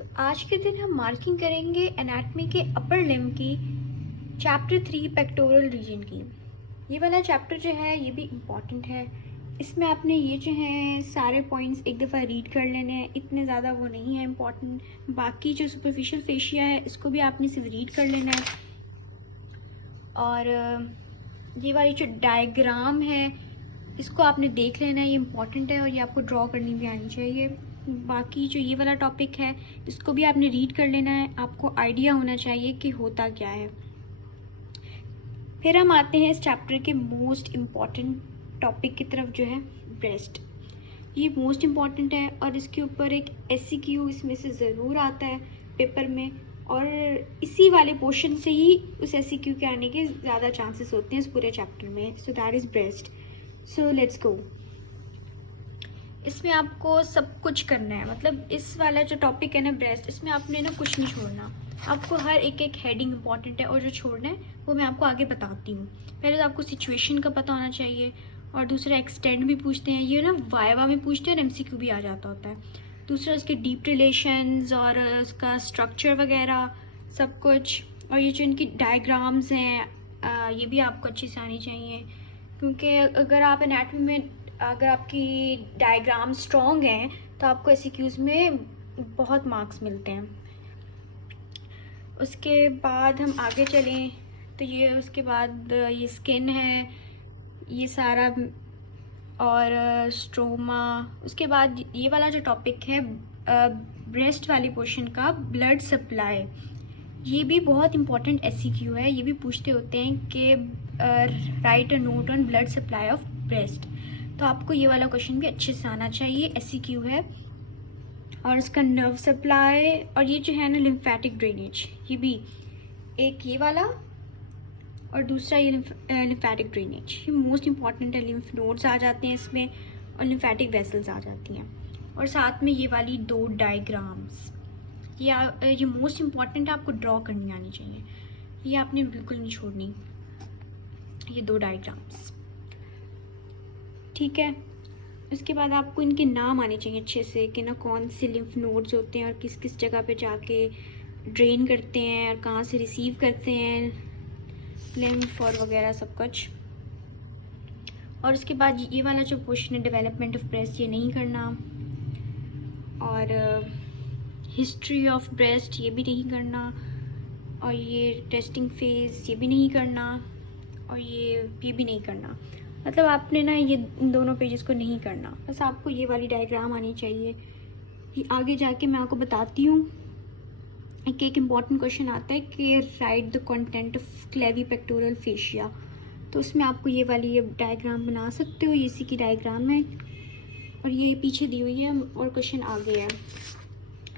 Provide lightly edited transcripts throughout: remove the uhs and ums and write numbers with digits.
तो आज के दिन हम मार्किंग करेंगे एनाटमी के अपर लिम्ब की चैप्टर 3 पेक्टोरल रीजन की। ये वाला चैप्टर जो है ये भी इम्पॉर्टेंट है। इसमें आपने ये जो है सारे पॉइंट्स एक दफ़ा रीड कर लेने हैं, इतने ज़्यादा वो नहीं है इम्पॉर्टेंट। बाकी जो सुपरफिशियल फेशिया है इसको भी आपने सिर्फ रीड कर लेना है। और ये वाली जो डायग्राम है इसको आपने देख लेना है, ये इम्पॉर्टेंट है और ये आपको ड्रॉ करनी भी आनी चाहिए। बाकी जो ये वाला टॉपिक है इसको भी आपने रीड कर लेना है, आपको आइडिया होना चाहिए कि होता क्या है। फिर हम आते हैं इस चैप्टर के मोस्ट इम्पॉर्टेंट टॉपिक की तरफ, जो है ब्रेस्ट। ये मोस्ट इम्पॉर्टेंट है और इसके ऊपर एक SCQ इसमें से ज़रूर आता है पेपर में, और इसी वाले पोर्शन से ही उस SCQ के आने के ज़्यादा चांसेस होते हैं इस पूरे चैप्टर में। So that is breast. So let's go. इसमें आपको सब कुछ करना है, मतलब इस वाला जो टॉपिक है ना ब्रेस्ट, इसमें आपने ना कुछ नहीं छोड़ना। आपको हर एक एक हेडिंग इंपॉर्टेंट है और जो छोड़ना है वो मैं आपको आगे बताती हूँ। पहले तो आपको सिचुएशन का पता होना चाहिए, और दूसरा एक्सटेंड भी पूछते हैं, ये ना वाइवा में पूछते हैं और MCQ भी आ जाता होता है। दूसरा उसके डीप रिलेशंस और उसका स्ट्रक्चर वगैरह सब कुछ, और ये जो इनकी डायग्राम्स हैं ये भी आपको अच्छी से आनी चाहिए, क्योंकि अगर आप एनाटमी में अगर आपकी डायग्राम स्ट्रॉन्ग हैं तो आपको SCQs में बहुत मार्क्स मिलते हैं। उसके बाद हम आगे चलें तो ये उसके बाद ये स्किन है ये सारा, और स्ट्रोमा। उसके बाद ये वाला जो टॉपिक है ब्रेस्ट वाली पोर्शन का ब्लड सप्लाई, ये भी बहुत इंपॉर्टेंट SCQ है। ये भी पूछते होते हैं कि right a note on blood supply of breast, तो आपको ये वाला क्वेश्चन भी अच्छे से आना चाहिए, SCQ है। और इसका नर्व सप्लाई, और ये जो है ना लिम्फेटिक ड्रेनेज, ये भी एक ये वाला और दूसरा ये लिम्फेटिक ड्रेनेज, ये मोस्ट इंपॉर्टेंट है। लिम्फ नोड्स आ जाते हैं इसमें और लिम्फेटिक वेसल्स आ जाती हैं, और साथ में ये वाली दो डायग्राम्स, ये मोस्ट इंपॉर्टेंट है, आपको ड्रॉ करनी आनी चाहिए, ये आपने बिल्कुल नहीं छोड़नी, ये दो डायग्राम्स, ठीक है। उसके बाद आपको इनके नाम आने चाहिए अच्छे से, कि ना कौन से लिम्फ नोड्स होते हैं और किस किस जगह पे जाके ड्रेन करते हैं और कहाँ से रिसीव करते हैं लिम्फ और वगैरह सब कुछ। और उसके बाद ये वाला जो पोर्शन है डेवलपमेंट ऑफ ब्रेस्ट, ये नहीं करना, और हिस्ट्री ऑफ ब्रेस्ट ये भी नहीं करना, और ये टेस्टिंग फेज ये भी नहीं करना, और ये भी नहीं करना। मतलब आपने ना ये इन दोनों पेजेस को नहीं करना, बस आपको ये वाली डायग्राम आनी चाहिए। ये आगे जाके मैं आपको बताती हूँ। एक इम्पॉर्टेंट क्वेश्चन आता है कि write the content of clavipectoral fascia, तो उसमें आपको ये वाली ये डायग्राम बना सकते हो, ये इसी की डायग्राम है और ये पीछे दी हुई है और क्वेश्चन आगे है।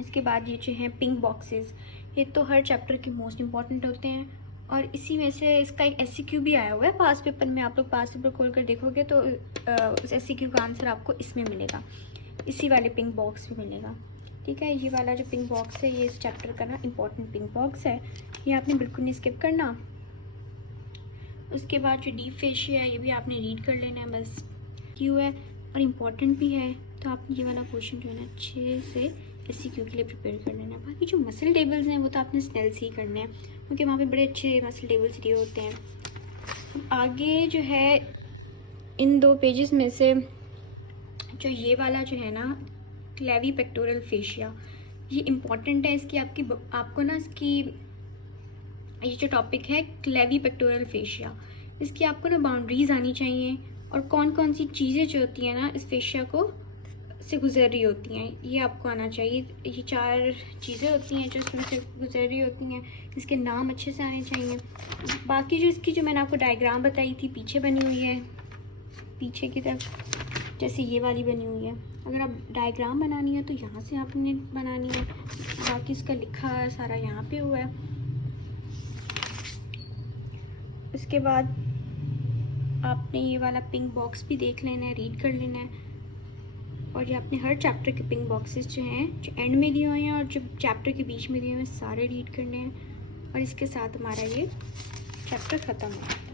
इसके बाद ये जो है पिंक बॉक्सेस, ये तो हर चैप्टर के मोस्ट इम्पॉर्टेंट होते हैं, और इसी में से इसका एक SCQ भी आया हुआ है पास पेपर में। आप लोग पास पेपर खोल कर देखोगे तो उस SCQ का आंसर आपको इसमें मिलेगा, इसी वाले पिंक बॉक्स में मिलेगा, ठीक है। ये वाला जो पिंक बॉक्स है ये इस चैप्टर का ना इम्पॉर्टेंट पिंक बॉक्स है, ये आपने बिल्कुल नहीं स्किप करना। उसके बाद जो डीप फेशिया है ये भी आपने रीड कर लेना है, बस क्यों है और इम्पॉर्टेंट भी है, तो आपने ये वाला क्वेश्चन जो है ना अच्छे से SCQ के लिए प्रिपेयर कर लेना। बाकी जो मसल टेबल्स हैं वो तो आपने स्नेल से ही करने हैं, क्योंकि वहाँ पे बड़े अच्छे मसल टेबल्स दिए होते हैं। आगे जो है इन दो पेजेस में से जो ये वाला जो है ना क्लेवी पेक्टोरल फेशिया, ये इम्पॉर्टेंट है। इसकी आपको ना इसकी ये जो टॉपिक है क्लेवी पेक्टोरल फेशिया, इसकी आपको ना बाउंड्रीज आनी चाहिए, और कौन कौन सी चीज़ें जो होती हैं ना इस फेशिया को से गुजर रही होती हैं ये आपको आना चाहिए। ये 4 चीज़ें होती हैं जो इसमें से गुजर रही होती हैं, इसके नाम अच्छे से आने चाहिए। बाकी जो इसकी जो मैंने आपको डायग्राम बताई थी पीछे बनी हुई है, पीछे की तरफ जैसे ये वाली बनी हुई है, अगर आप डायग्राम बनानी है तो यहाँ से आपने बनानी है, बाकी इसका लिखा सारा यहाँ पे हुआ है। उसके बाद आपने ये वाला पिंक बॉक्स भी देख लेना है, रीड कर लेना है, और ये आपने हर चैप्टर के पिंक बॉक्सेस जो हैं जो एंड में दिए हुए हैं और जो चैप्टर के बीच में दिए हुए हैं सारे रीड करने हैं, और इसके साथ हमारा ये चैप्टर ख़त्म हो जाता है।